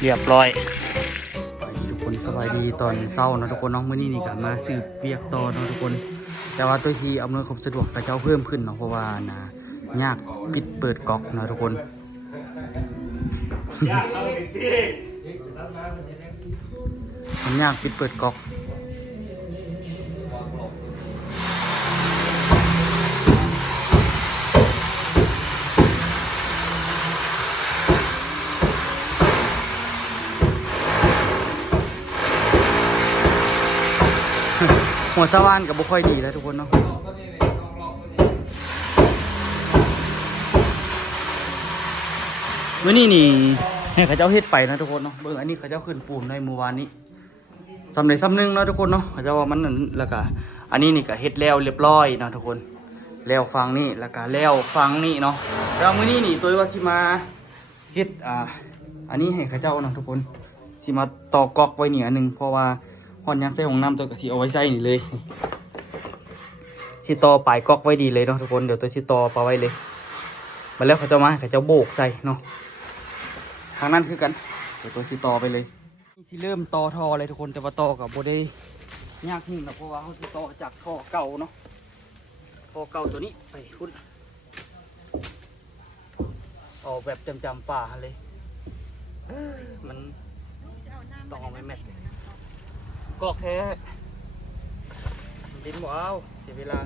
เรียบร้อยทุกคนสบายดีตอนเช้าเนาะทุกคนเนาะมื้อนี้นี่ก็มาสืบเวียกต่อเนาะทุกคนแต่ว่าตัวที่อำนวยความสะดวกกระเจ้าเพิ่มขึ้นเนาะเพราะว่านะยากปิดเปิดก๊อกเนาะทุกคนมันยากปิดเปิดก๊อกหัวสว่านกับบุค่อยดีแล้วทุกคนเนาะมื้อนี้นี่ให้ข้าเจ้าเฮ็ดไปนะทุกคนเนาะเบิ่งอันนี้ข้าเจ้าขึ้นปูนในเมื่อวานนี้สำเร็จสำนึงเนาะทุกคนเนาะข้าเจ้าว่ามันนั่นแล้วก็อันนี้นี่ก็เฮ็ดแล้วเรียบร้อยเนาะทุกคนแล้วฟังนี่แล้วก็แล้วฟังนี่เนาะแล้วมื้อนี้นี่ตัวว่าสิมาเฮ็ดอันนี้ให้ข้าเจ้าเนาะทุกคนสิมาต่อก๊อกไว้นี่อันนึงเพราะว่าฮอดยามใส่ของน้ำตัวก็สิเอาไว้ใส่นี่เลยสิต่อปลายก๊อกไว้ดีเลยเนาะทุกคนเดี๋ยวตัวสิต่อปลาไว้เลยมาแล้วเขาเจ้ามาเขาเจ้าโบกใส่เนาะทางนั้นคือกันเดี๋ยวตัวสิต่อไปเลยนี่สิเริ่มต่อท่อเลยทุกคนแต่ว่าต่อกับโบได้ยากนี่นะเพราะว่าเขาสิต่อจากท่อเก่าเนาะท่อเก่าตัวนี้ไปคุณต่อแบบจำฝ่าเลยมันต้องเอาไม่แม็กกอกแท้ดินว้าวเสียเวลา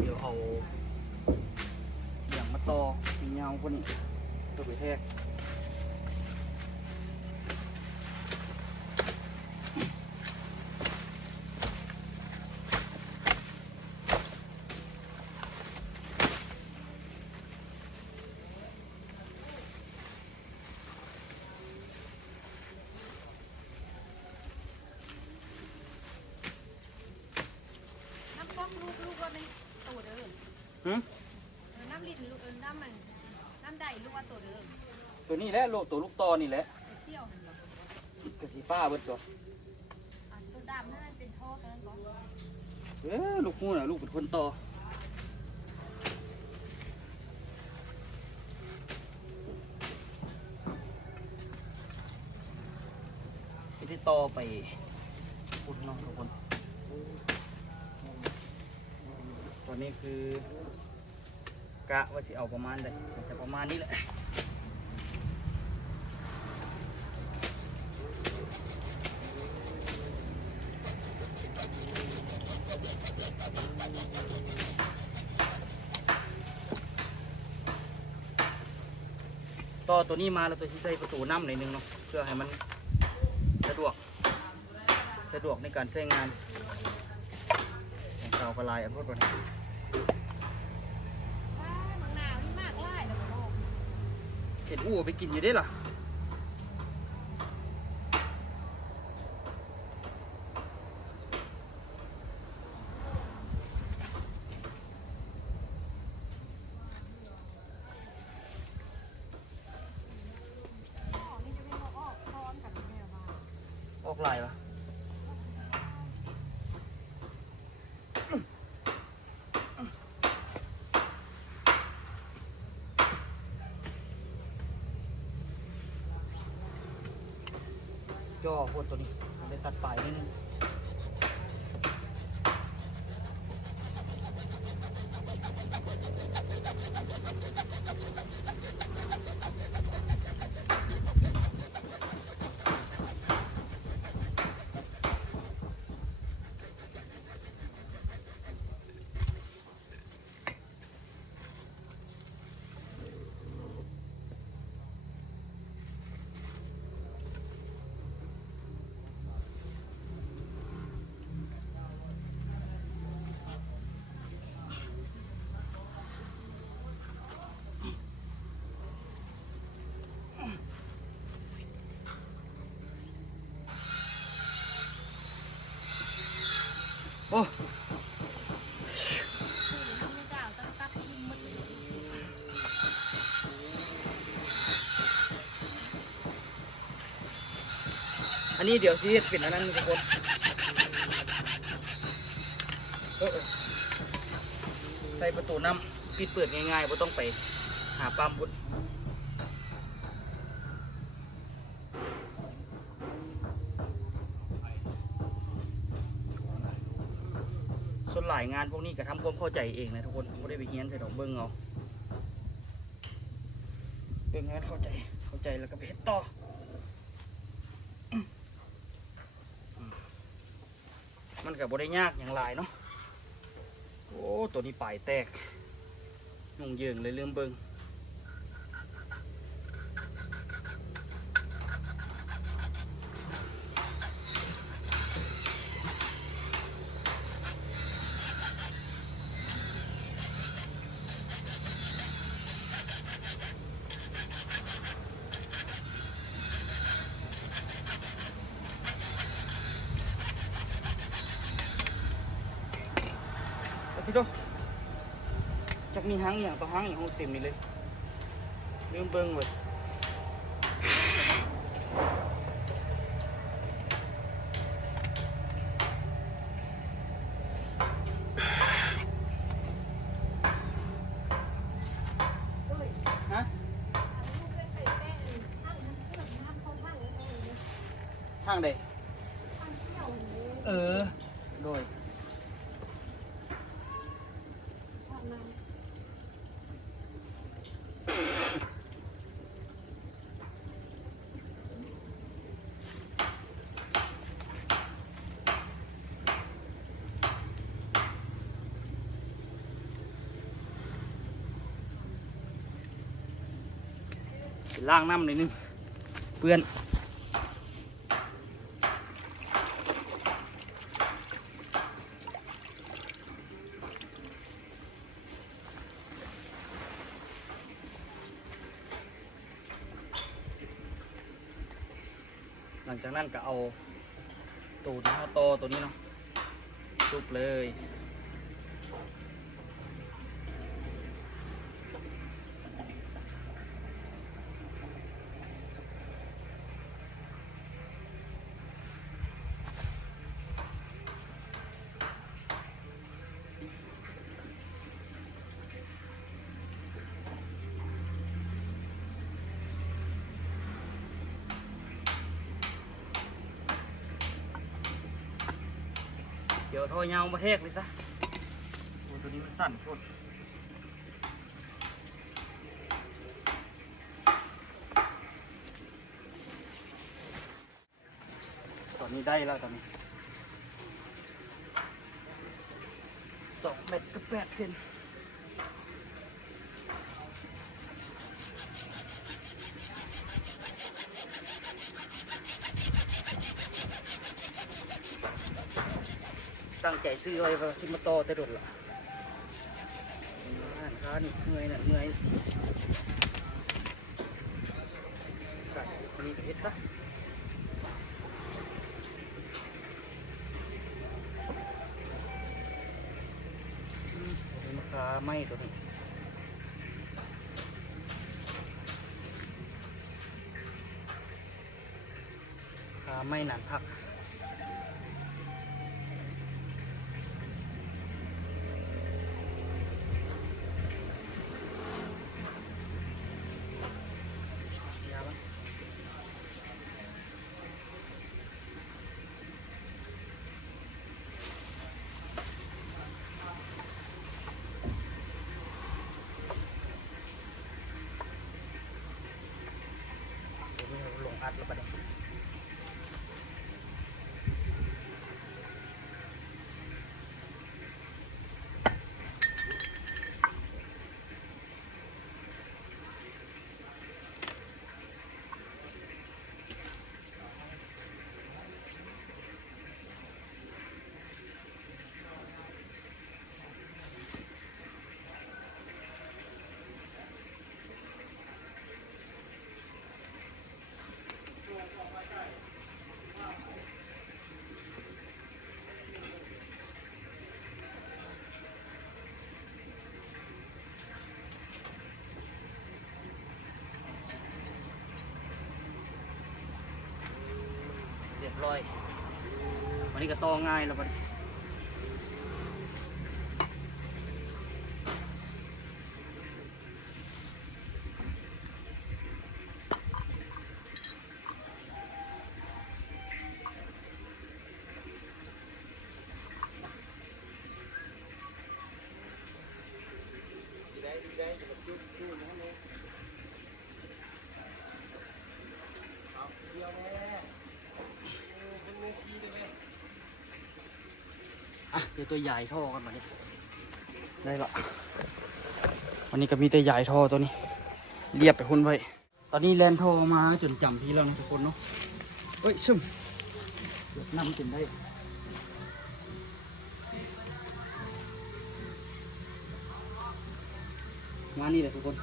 เดี๋ยวเอาอย่างมาต่อเงาพวกนี้ตัวไปแทกลูกว่าเป็นตัวเดิมน้ำลิ้นลูกน้ำมันน้ำใดลูกว่าตัวเดิมตัวนี้แหละตัวลูกตอนี่แหละเที่ยวกระสีฟ้าเบิดตัวตัวดำนั่นเป็นท่อกันก่อนลูกงูน่ะลูกเป็นคนต่อที่ต่อไปคุณน้องทุกคนตอนนี้คือกะว่าจะเอาประมาณใดจะประมาณนี้แหละต่อตัวนี้มาแล้วตัวที่ใส่ประตูน้ำหน่อยนึงเนาะเพื่อให้มันสะดวกในการใช้งานของเรากระลายอันพวกนี้เห็นอู้ไปกินอยู่ได้หรอออกลายวะย่อพวกตัวนี้เลยตัดปลายนิดนึงโอ้อันนี้เดี๋ยวซีเป็นอันนั้นทุกคน ใส่ประตูน้ำปิดเปิดง่ายๆไม่ต้องไปหาปั๊มบุญส่วนหลายงานพวกนี้ก็ทำความเข้าใจเองนะทุกคนไม่ได้ไปเฮียนใส่ดอกเบิ้งเอาเบิ้งงานเข้าใจแล้วก็ไปเฮ็ดต่อมันก็บ่ได้ยากอย่างไรเนาะโอ้ตัวนี้ปลายแตกยุ่งเหยิงเลยลืมเบิ้งพี่โตจักมีหางอย่างต่อหางอย่างเต็มนี่เลยลืมเบิ้งเว้ยฮะทางใดโดยล่างน้ำหน่อยนึงเปื้อนหลังจากนั้นก็เอาตูดเอาตอตัวนี้เนาะจุบเลยเดี๋ยวทอยาวมาเทกเลยซะตัวนี้มันสั่นโคตรตอนนี้ได้แล้วตอนนี้2 เมตรกับ 8 เซนตั้งใจซื้อไว้ว่าซิมาโตแต่โดนละร้านนี่เหนื่อยนะเหนื่อยกัดนี่เห็ดปะมะขาไหม้ตัวนี้ขาไหม้หนานผักลงอัดแล้วปะเนี่ยเรียบร้อยวันนี้ก็ตอง่ายแล้วปะเนี่ย อ่ะเดี๋ยวตัวใหญ่ท่อกันมาดิได้ละวันนี้ก็มีแต่ใหญ่ท่อตัวนี้เรียบไปหุ่นไว้ตอนนี้แลนท่อมาจนจำที่แล้วนะทุกคนเนาะเฮ้ยซึมเดี๋ยวนำจนได้งานนี้แหละทุกคน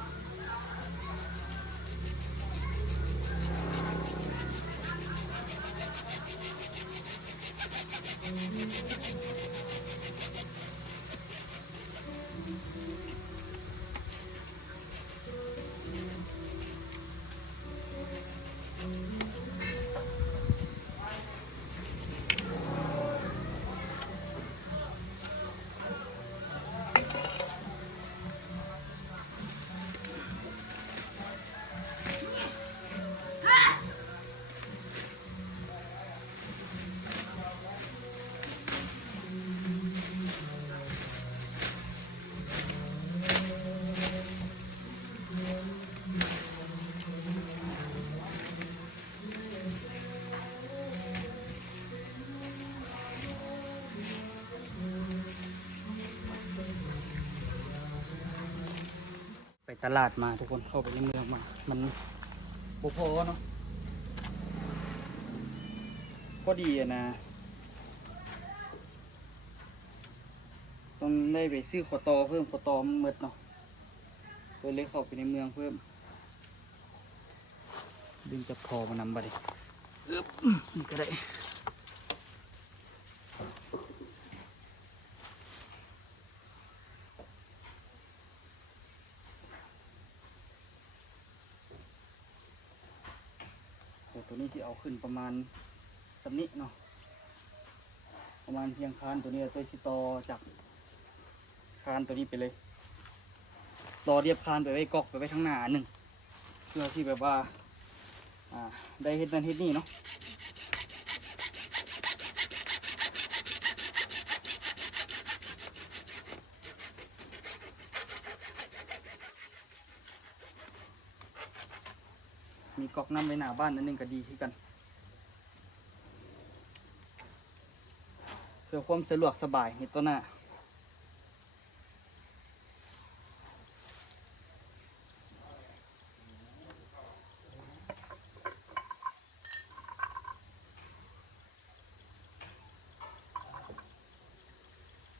ไปตลาดมาทุกคนเข้าไปในเมืองมามันบ่พอเนาะพอดีอะนะต้องได้ไปซื้อขอตอเพิ่มขอตอมันหมดเนาะก็เลยเข้าไปในเมืองเพิ่มดึงจับพอมานำบัดนี้นี่ก็ได้ตัวนี้ที่เอาขึ้นประมาณสักนิดเนาะประมาณเพียงคานตัวนี้ตัวสิตอจากคานตัวนี้ไปเลยต่อเรียบคานไปไว้กอกไปไว้ข้างหน้าหนึ่งเพื่อที่แบบว่าได้เฮ็ดนั่นเฮ็ดนี่เนาะมีกอกน้ำไว้หน้าบ้านนั่นนึงก็ดีที่กันเพื่อความสะดวกสบายในตัวหน้า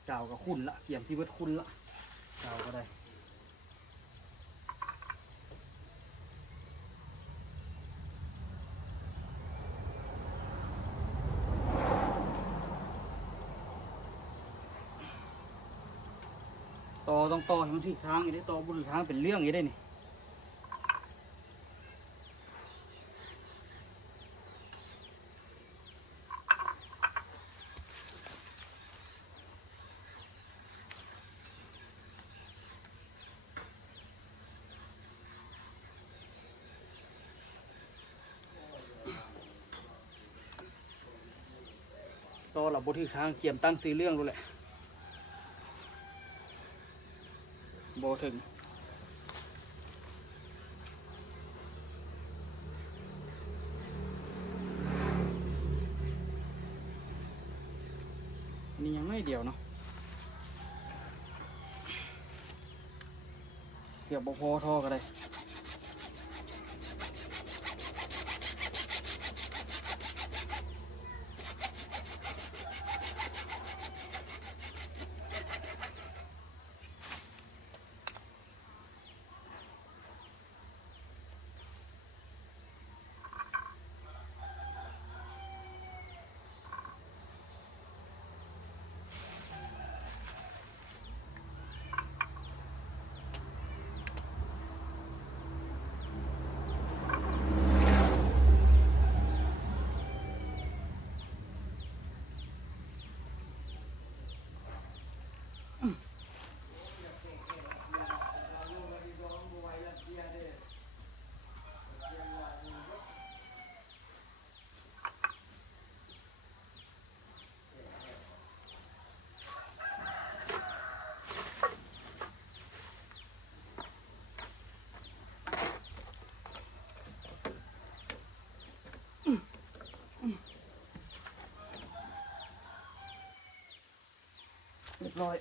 เจ้าก็คุ้นละเกี่ยมที่เบิดคุ้นละเจ้าก็ได้ต่อต้องต่อให้มันถึงทางอย่างนี้ต่อบนทางเป็นเรื่องอย่างนี้ได้นี่ต่อหลับบนถึงทางเกี่ยมตั้งซื้อเรื่องรู้แหละโบถึงนี่ยังไม่เดียวเนาะเกี่ยวบพอท่อก็ได้ บร้อย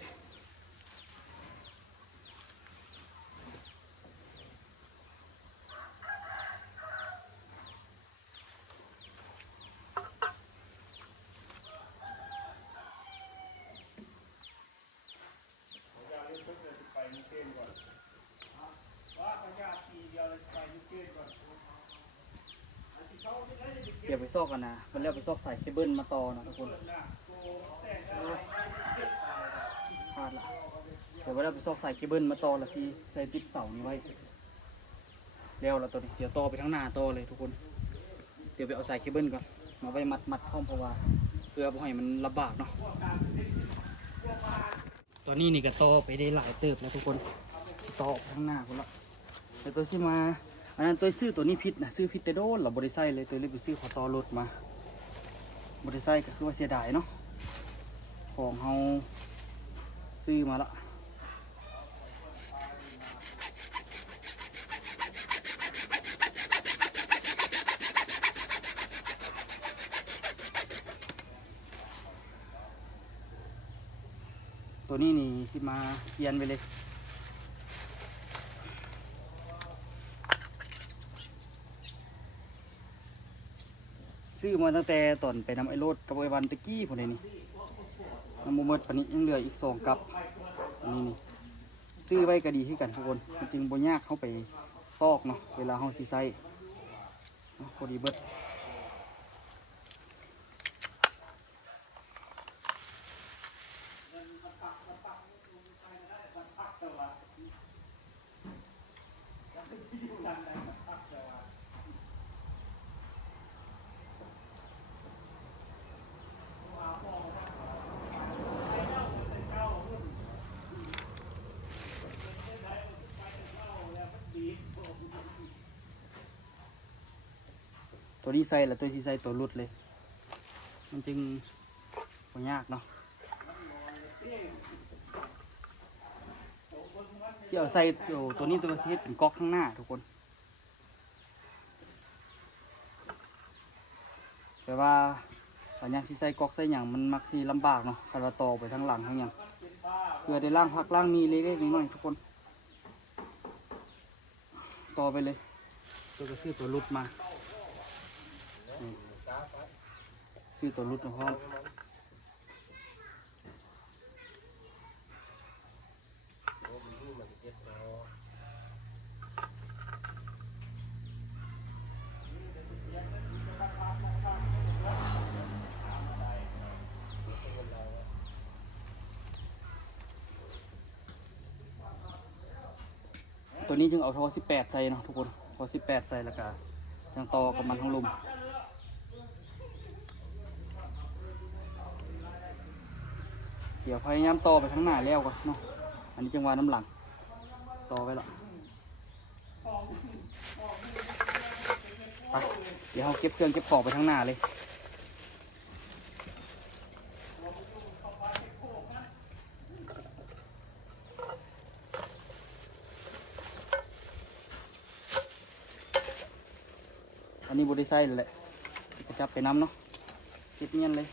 เดี๋ยวไปซอกกันนะมันแล้วไปซอกสายเคเบิลมาต่อนะทุกคนพลาดละเดี๋ยวเราไปซอกสายเคเบิลมาต่อละทีใส่ติดเสานี้ไว้แล้วเราตัวนี้เดี๋ยวต่อไปทั้งหน้าต่อเลยทุกคนเดี๋ยวไปเอาสายเคเบิลก่อนมาไว้มัดพร้อมเพราะว่าเพื่อบ่ให้มันลำบากเนาะตอนนี้นี่ก็ต่อไปได้หลายเติบแล้วทุกคนต่อไปทั้งหน้าคนละแต่ตัวที่มาอันนั้นตัวซื้อตัวนี้พิษนะซื้อพิษแต่โดนเราบริไซเลยตัวเลยไปซื้อขอต่อรถมาบริไซก็คือว่าเสียดายเนาะของเฮาซื้อมาละตัวนี้นี่สิมาเกียนไปเลยซื้อมาตั้งแต่ตอนไปนำไอ้รถกับไอ้วันตะกี้พวกนี้นี่น้ำมูมดปานนี้ยังเหลืออีก2 กับอันนี้นี่ซื้อไว้ก็ดีที่กันทุกคนจริงๆบ่ยากเข้าไปซอกเนาะเวลาเฮาสิใส่พอดีเบิดตัวนี้ใส่แล้วตัวที่ใส่ตัวรุดเลยมันจึงบ่ยากเนาะที่เอาใส่ตัวนี้ตัวที่เป็นก๊อกข้างหน้าทุกคนแต่ว่าสัญญาณที่ใส่ก๊อกใส่อย่างมันมักที่ลำบากเนาะการต่อไปทั้งหลังทั้งอย่างเพื่อได้ล่างพักล่างมีเล็กๆน้อยๆทุกคนต่อไปเลยตัวก็ซื้อตัวรุดมาซื้อตัวรุดมาพร้อมตัวนี้จึงเอาท่อ18ใส่เนาะทุกคนท่อ18ใส่แล้วก็จังต่อกับมันทั้งลมเดี๋ยวพยายามต่อไปทั้งหน้าแล้วก่อนเนาะอันนี้จังหวะน้ำหลังต่อไปละไปเดี๋ยวเราเก็บเครื่องเก็บของไปทั้งหน้าเลยอันนี้บริไซเลยแหละจะจับไปน้ำเนาะเก็บเงี้ยเลย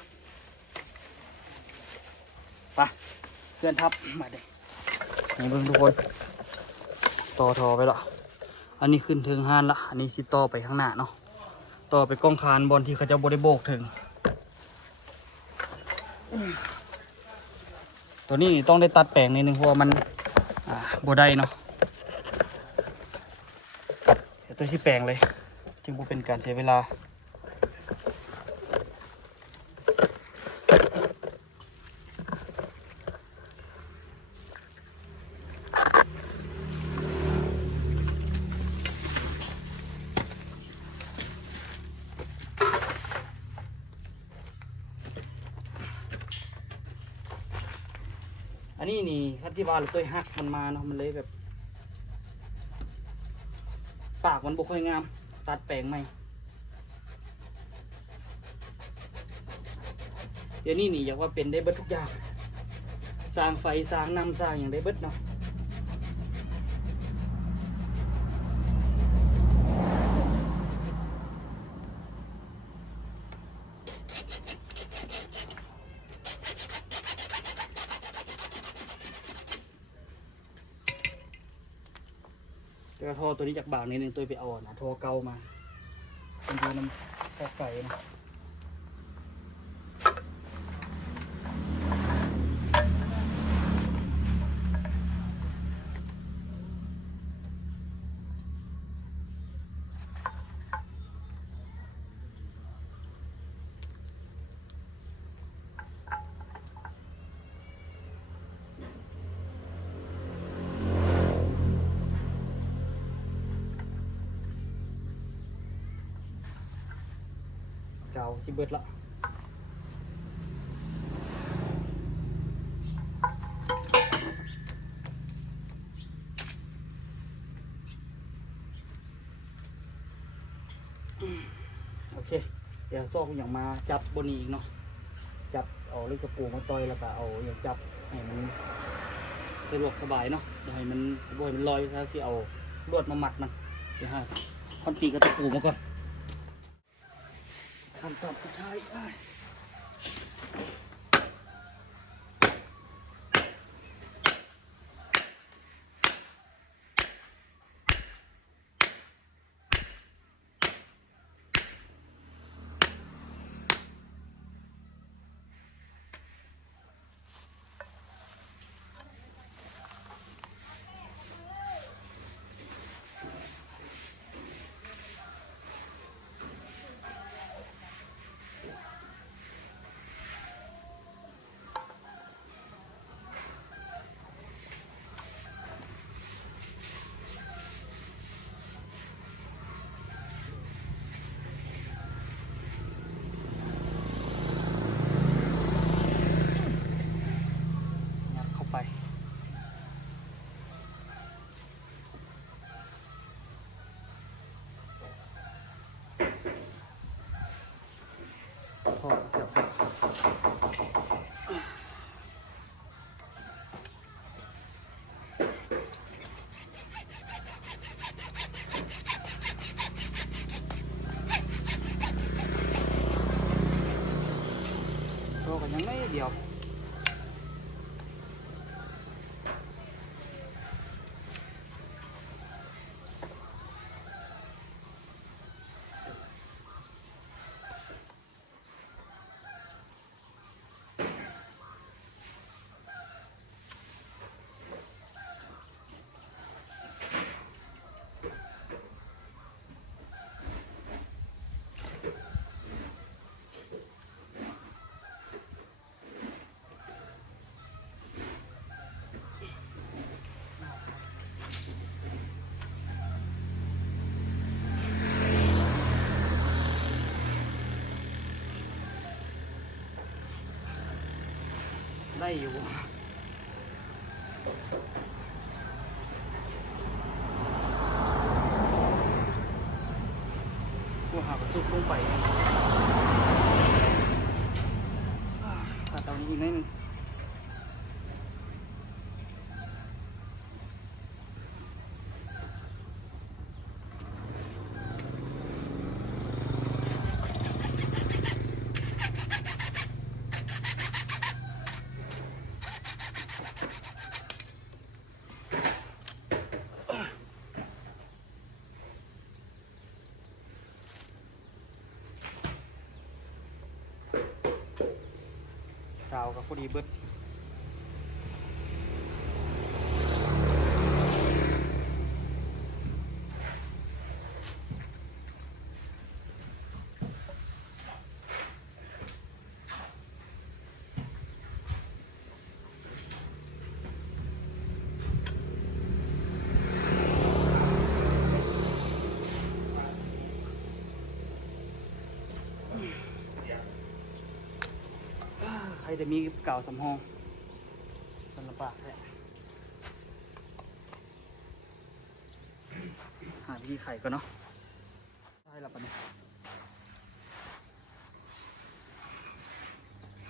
ไปเคลื่อนทับมาเด็กนี่เบิ่งทุกคนต่อทอไปละอันนี้ขึ้นถึงห้านละอันนี้สิต่อไปข้างหน้าเนาะต่อไปกองคานบอลที่เขาจะบริโภคถึงตัวนี้ต้องได้ตัดแปลงนิดนึงเพราะว่ามันบได้เนาะเดี๋ยวตัวที่แปลงเลยจึงบ่เป็นการเสียเวลาอันนี้นี่คัตติวาหรือตัวหักมันมาเนาะมันเลยแบบปากมันบ่ค่อยงามตัดแปลงใหม่เดี๋ยวนี้นี่อยากว่าเป็นได้เบิดทุกอย่างสร้างไฟสร้างน้ำสร้างอย่างได้เบิดเนาะ แล้วก็ท่อตัวนี้จากบางนิดนึงตัวไปเอานะท่อเก่ามาเป็นดูน้ำท่อไฟนะเก่าสิเบิดละโอเคเดี๋ยวซอกอย่างมาจับบนนี้อีกเนาะจับเอาลูกกระปูมาต่อยแล้วก็เอาอย่างจับให้มันสะดวกสบายเนาะอย่าให้มันบ่ให้มันลอยถ้าสิเอาลวดมามัดมันเดี๋ยวหาคอนตีกับตะปูมาก่อนขั้นตอนสุดท้ายยัดเข้าไปพอเกือบโตกันยังไม่เดียวได้อยู่พวกหากระสุกลงไปตัดตรงนี้อีกนิดนึงกาวกับพอดีเบิดใครจะมีกาวสำรองสำหรับปากแหละหาวิธีไข่ก่อนเนาะได้แล้วปะเนี่ย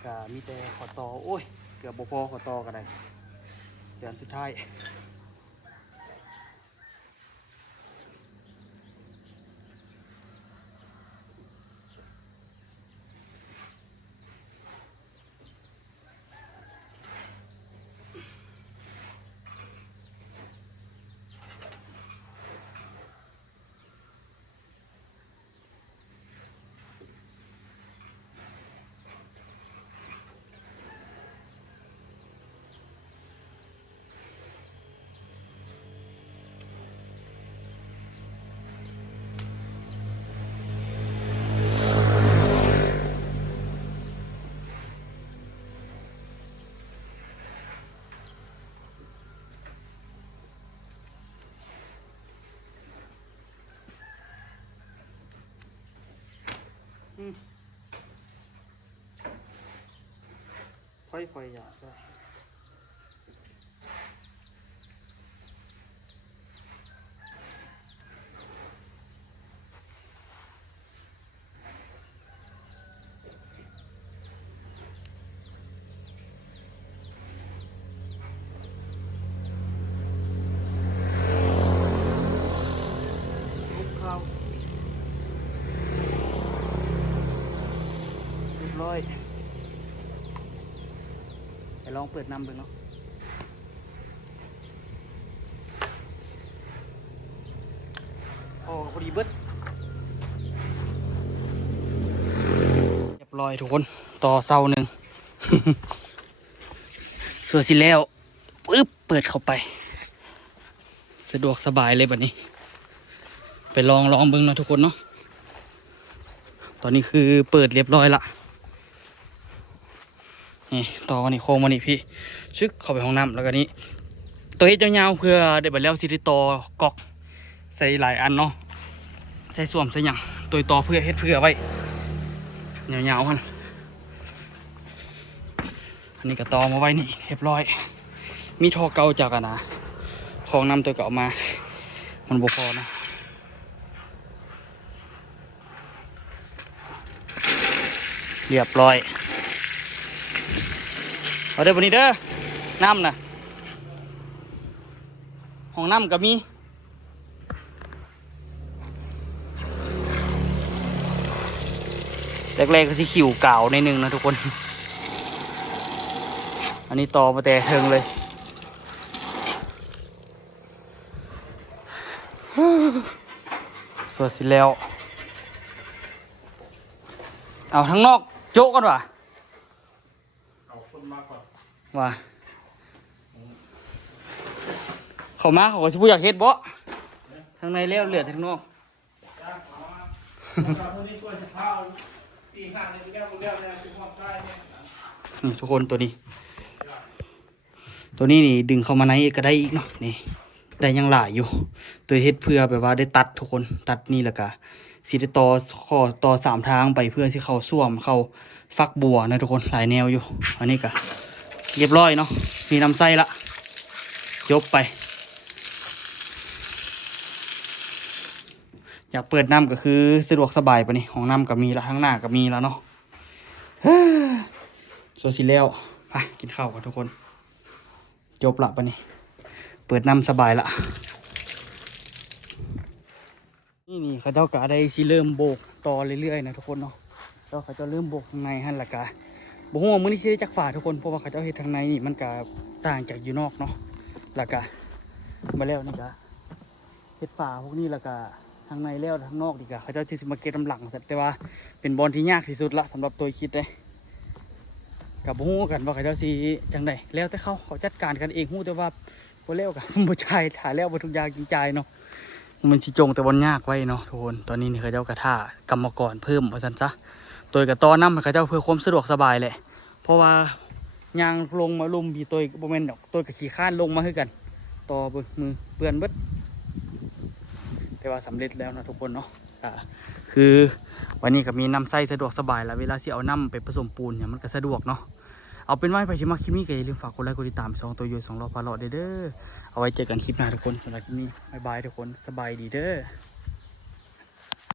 ก็มีแต่ขอต่อโอ้ยเกือบบ่พอขอต่อกันได้เดือนสุดท้าย ค่อยๆอยากได้ลูกข้าวเรียบร้อยไปลองเปิดน้ำดูเนาะพอดีเบิดเรียบร้อยทุกคนต่อเสาหนึ่ง เสือสิแล้วปึ๊บเปิดเข้าไปสะดวกสบายเลยแบบนี้ไปลองเบิ่งนะทุกคนเนาะตอนนี้คือเปิดเรียบร้อยละนี่ต่อวันนี้โค้งวันนี้พี่ชึกเข้าไปห้องน้ำแล้วก็นี้ตัวเฮ็ดยาวๆเพื่อได้บัดแล้วสิได้ต่อกอกใส่หลายอันเนาะใส่ส่วมใส่หยังตัวต่อเพื่อเฮ็ดเพื่อไว้ยาวๆกันอันนี้ก็ต่อมาไว้นี่เรียบร้อยมีท่อเก่าจากอะนะของนำตัวเก่ามามันบ่พอนะเรียบร้อยเอาเด้อวันนี้เด้อน้ำนะห้องน้ำก็มีแรกๆก็สิขิวเก่าในหนึ่งนะทุกคนอันนี้ต่อมาแต่เทิงเลยสวยสิแล้วเอาทั้งนอกโจ๊กกันว่ะเอาคนมาก่อนว่ะเขามาเขาก็สิพูดอยากเฮ็ดบ่ทั้งในแล้วเหลือทั้งนอกนี่ทุกคนตัวนี้นี่ดึงเข้ามาในก็ได้อีกเนาะนี่ได้ยังหลายอยู่ตัวเฮ็ดเพื่อแบบว่าได้ตัดทุกคนตัดนี่แล้วก็สิได้ต่อข้อต่อ3ทางไปเพื่อที่เข้าส้วมเข้าฟักบัวนะทุกคนหลายแนวอยู่อันนี้ก็เรียบร้อยเนาะมีน้ำไส้ละจบไปอยากเปิดน้ำก็คือสะดวกสบายปะนี่ห้องน้ำก็มีละข้างหน้าก็มีแล้วเนาะโซซิแล้วไปกินข้าวกันทุกคนจบละปะนี่เปิดน้ำสบายละนี่เขาเจ้าก็ได้สิเริ่มโบกต่อเรื่อยๆนะทุกคนเนาะแล้วเขาจะเริ่มโบกข้างในหั่นละกะบ่ฮู้ว่ามื้อนี้สิได้จักฝาทุกคนเพราะว่าเขาเจ้าเฮ็ดทางในนี่มันก็ต่างจากอยู่นอกเนาะแล้วก็มาแล้วนี่ก็เฮ็ดฝาพวกนี้แล้วก็ทางในแล้วทางนอกดีกว่าเขาเจ้าสิมาเก็บลำหลังแต่ว่าเป็นบอลที่ยากที่สุดละสำหรับตัวคิดเลยกับบ่ฮู้กันว่าเขาเจ้าสิจังไดแล้วแต่เขาจัดการกันเองฮู้แต่ว่าบ่แล้วกันบ่ใช่ถ่ายแล้วบ่ทุกอย่างจริงใจเนาะมันสิจงแต่บอลยากไว้เนาะทุกคนตอนนี้นี่เขาเจ้ากระท่ากรรมกรเพิ่มว่าซั่นซะตัวกับตอนน้ำเขาเจ้าเพื่อความสะดวกสบายแหละเพราะว่ายางลงมาลุมบีตัวบ่แม่นดอกตัวกับขี่ข้านลงมาคือกันต่อมือเปื้อนเบิดแต่ว่าสำเร็จแล้วนะทุกคนเนาะคือวันนี้ก็มีน้ำใส่สะดวกสบายแล้วเวลาที่เอาน้ำไปผสมปูนเนี่ยมันก็สะดวกเนาะเอาเป็นว่าไปชิมมาคลิปนี้ก็อย่าลืมฝากกดไลค์กดติดตาม2ตัวโย2รอบพาเลาะเด้อเอาไว้เจอกันคลิปหน้าทุกคนสำหรับคลิปนี้บ๊ายบายทุกคนสบายดีเด้อ